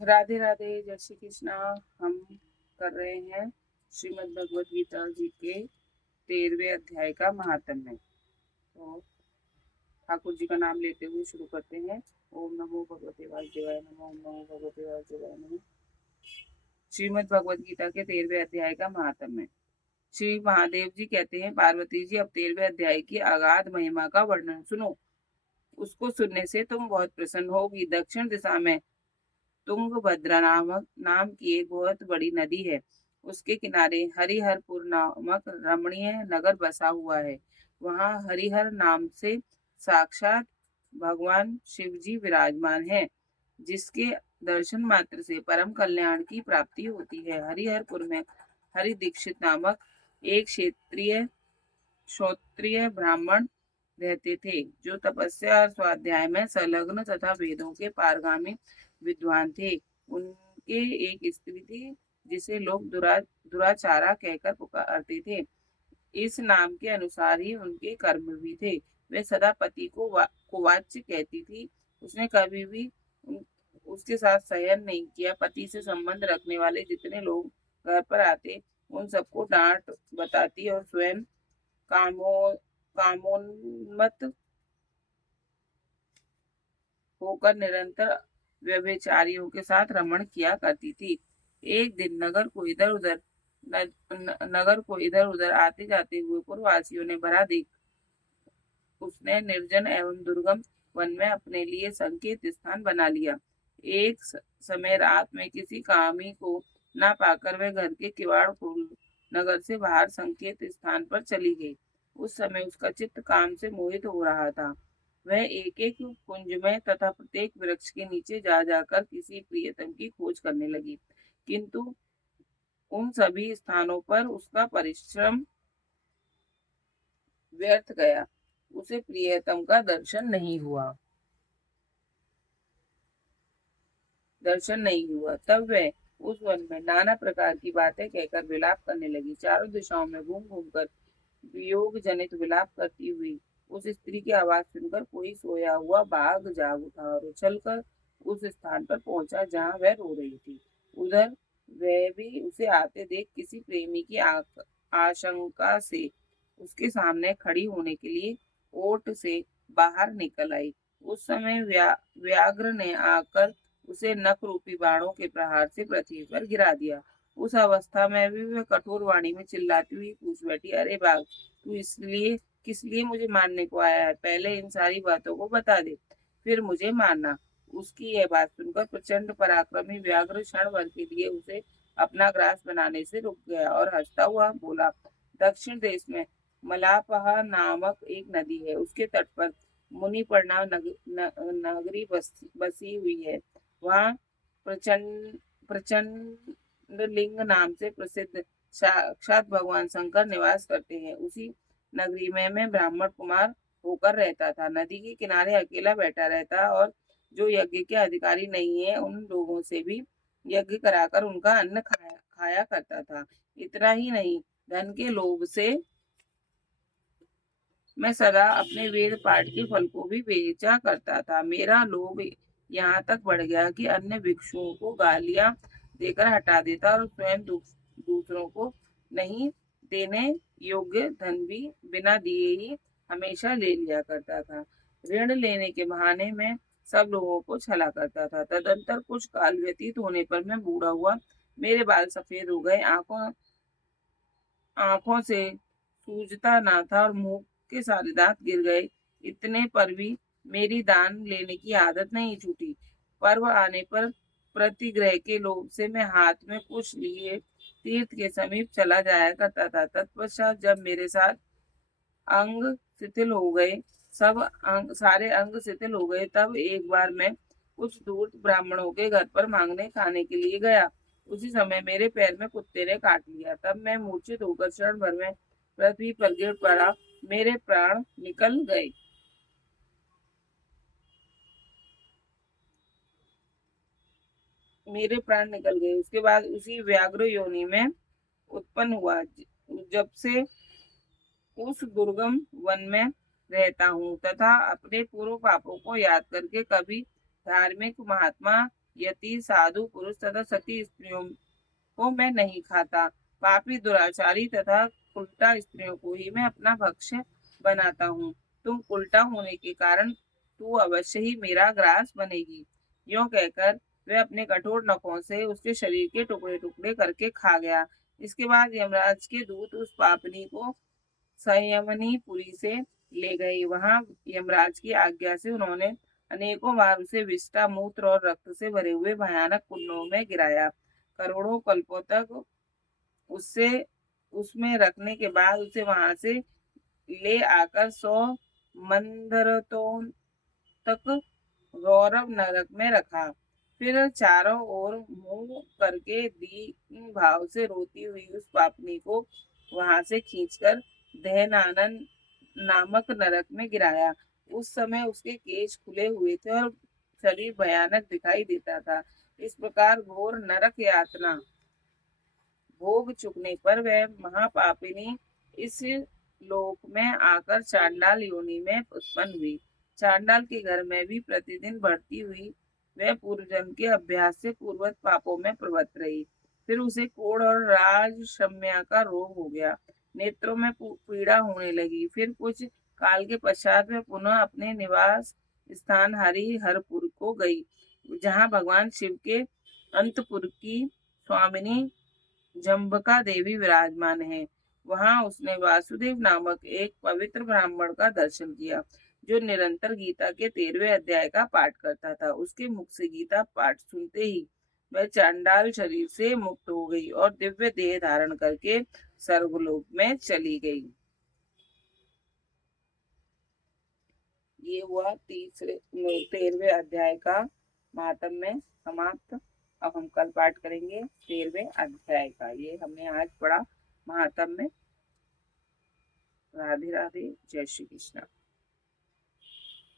राधे राधे, जय श्री कृष्णा। हम कर रहे हैं श्रीमद् भगवत गीता जी के 13वें अध्याय का महात्म्य। तो ठाकुर जी का नाम लेते हुए शुरू करते हैं। ओम नमो भगवते वासुदेवाय नमः। ओम नमो भगवते वासुदेवाय नमः। श्रीमद् भगवत गीता के 13वें अध्याय का महात्म्य। श्री महादेव जी कहते हैं, पार्वती जी, अब 13वें अध्याय की अगाध महिमा का वर्णन सुनो। उसको सुनने से तुम बहुत प्रसन्न होगी। दक्षिण दिशा में तुंगभद्रा नामक नाम की एक बहुत बड़ी नदी है। उसके किनारे हरिहरपुर नामक रमणीय नगर बसा हुआ है। वहाँ हरिहर नाम से साक्षात भगवान शिव जी विराजमान है, जिसके दर्शन मात्र से परम कल्याण की प्राप्ति होती है। हरिहरपुर में हरि दीक्षित नामक एक क्षेत्रीय श्रोत्रिय ब्राह्मण रहते थे, जो तपस्या और स्वाध्याय में संलग्न तथा वेदों के पारगामी विद्वान थे। उनके एक स्त्री थी, जिसे लोग दुराचारा कहकर पुकारते थे। इस नाम के अनुसार ही उनके कर्म भी थे। वे सदा पति को कुवाच्य कहती थी। उसने कभी भी उसके साथ शयन नहीं किया। पति से संबंध रखने वाले जितने लोग घर पर आते, उन सबको डांट बताती और स्वयं कामो कामोन्मत्त होकर निरंतर व्यभिचारियों के साथ रमण किया करती थी। एक दिन नगर को इधर उधर आते जाते हुए पूर्ववासियों ने भरा देख उसने निर्जन एवं दुर्गम वन में अपने लिए संकेत स्थान बना लिया। एक समय रात में किसी कामी को ना पाकर वह घर के किवाड़ खोल नगर से बाहर संकेत स्थान पर चली गई। उस समय उसका चित्त काम से मोहित हो रहा था। वह एक एक कुंज में तथा प्रत्येक वृक्ष के नीचे जा जाकर किसी प्रियतम की खोज करने लगी, किंतु उन सभी स्थानों पर उसका परिश्रम व्यर्थ गया। उसे प्रियतम का दर्शन नहीं हुआ। तब वह उस वन में नाना प्रकार की बातें कहकर विलाप करने लगी। चारों दिशाओं में घूम घूम कर वियोग जनित विलाप करती हुई उस स्त्री की आवाज सुनकर कोई सोया हुआ बाघ जाग उठा और उछलकर उस स्थान पर पहुंचा जहां वह रो रही थी। उधर वह भी उसे आते देख किसी प्रेमी की आशंका से उसके सामने खड़ी होने के लिए ओट से बाहर निकल आई। उस समय व्याघ्र ने आकर उसे नख रूपी बाणों के प्रहार से पृथ्वी पर गिरा दिया। उस अवस्था में भी वह कठोर वाणी में चिल्लाती हुई पूछ बैठी, अरे बाघ, तू इसलिए किस लिए मुझे मारने को आया है? पहले इन सारी बातों को बता दे, फिर मुझे मारना। उसकी यह बात सुनकर प्रचंड पराक्रमी व्याघ्र क्षण भर के लिए उसे अपना ग्रास बनाने से रुक गया और हंसता हुआ बोला, दक्षिण देश में मलापहा नामक एक नदी है। उसके तट पर मुनिपर्णा नगरी बसी हुई है। वहाँ प्रचंड प्रचंड लिंग नाम से प्रसिद्ध साक्षात भगवान शंकर निवास करते हैं। उसी नगरी में मैं ब्राह्मण कुमार होकर रहता था। नदी के किनारे अकेला बैठा रहता और जो यज्ञ के अधिकारी नहीं है, उन लोगों से भी यज्ञ कराकर उनका अन्न खाया करता था। इतना ही नहीं, धन के लोभ से मैं सदा अपने वेद पाठ के फल को भी बेचा करता था। मेरा लोभ यहाँ तक बढ़ गया कि अन्य भिक्षुओं को गालियां देकर हटा देता और स्वयं दूसरों को नहीं देने योग्य धन भी बिना दिए ही हमेशा ले लिया करता था। ऋण लेने के बहाने में सब लोगों को छला करता था। तदंतर कुछ काल व्यतीत होने पर मैं बूढ़ा हुआ। मेरे बाल सफेद हो गए, आंखों आंखों से सूझता ना था और मुंह के सारे दांत गिर गए। इतने पर भी मेरी दान लेने की आदत नहीं छूटी। पर्व आने पर प्रतिग्रह के लोभ से मैं हाथ में कुछ लिए तीर्थ के समीप चला जाया करता था। तत्पश्चात जब मेरे साथ अंग शिथिल हो गए सारे अंग शिथिल हो गए, तब एक बार मैं कुछ दूर ब्राह्मणों के घर पर मांगने खाने के लिए गया। उसी समय मेरे पैर में कुत्ते ने काट लिया। तब मैं मूर्छित होकर क्षण भर में पृथ्वी पर गिर पड़ा। मेरे प्राण निकल गए। मेरे प्राण निकल गए। उसके बाद उसी व्याघ्र योनि में उत्पन्न हुआ। जब से उस दुर्गम वन में रहता हूँ तथा अपने पूर्व पापों को याद करके कभी धार्मिक महात्मा यति, साधु पुरुष तथा सती स्त्रियों को मैं नहीं खाता। पापी, दुराचारी तथा उल्टा स्त्रियों को ही मैं अपना भक्ष्य बनाता हूँ। तुम उल्टा होने के कारण तू अवश्य ही मेरा ग्रास बनेगी। यों कहकर वह अपने कठोर नखों से उसके शरीर के टुकड़े टुकड़े करके खा गया। इसके बाद यमराज के दूत उस पापनी को संयमनीपुरी से ले गए। वहां यमराज की आज्ञा से उन्होंने अनेकों बार उसे विष्ठा, मूत्र और रक्त से भरे हुए भयानक कुंडों में गिराया। करोड़ों कल्पों तक उससे उसमें रखने के बाद उसे वहां से ले आकर 100 मंदरतों तक गौरव नरक में रखा। फिर चारों ओर मुंह करके दीन भाव से रोती हुई उस पापनी को वहां से खींचकर दहनानन नामक नरक में गिराया। उस समय उसके केश खुले हुए थे और शरीर भयानक दिखाई देता था। इस प्रकार घोर नरक यातना भोग चुकने पर वह महापापिनी इस लोक में आकर चांडाल योनि में उत्पन्न हुई। चांडाल के घर में भी प्रतिदिन बढ़ती हुई वह पूर्व जन्म के अभ्यास से पूर्वत पापों में प्रवृत्त रही। फिर उसे कोढ़ और राजशम्या का रोग हो गया। नेत्रों में पीड़ा होने लगी। फिर कुछ काल के पश्चात वह पुनः अपने निवास स्थान हरिहरपुर को गई, जहाँ भगवान शिव के अंतपुर की स्वामिनी जम्बका देवी विराजमान है। वहां उसने वासुदेव नामक एक पवित्र ब्राह्मण का दर्शन किया, जो निरंतर गीता के 13वें अध्याय का पाठ करता था। उसके मुख से गीता पाठ सुनते ही वह चांडाल शरीर से मुक्त हो गई और दिव्य देह धारण करके स्वर्गलोक में चली गई। ये हुआ 13वें अध्याय का महात्म्य समाप्त। अब हम कल पाठ करेंगे 13वें अध्याय का। ये हमने आज पढ़ा महात्म्य। राधे राधे, जय श्री कृष्ण।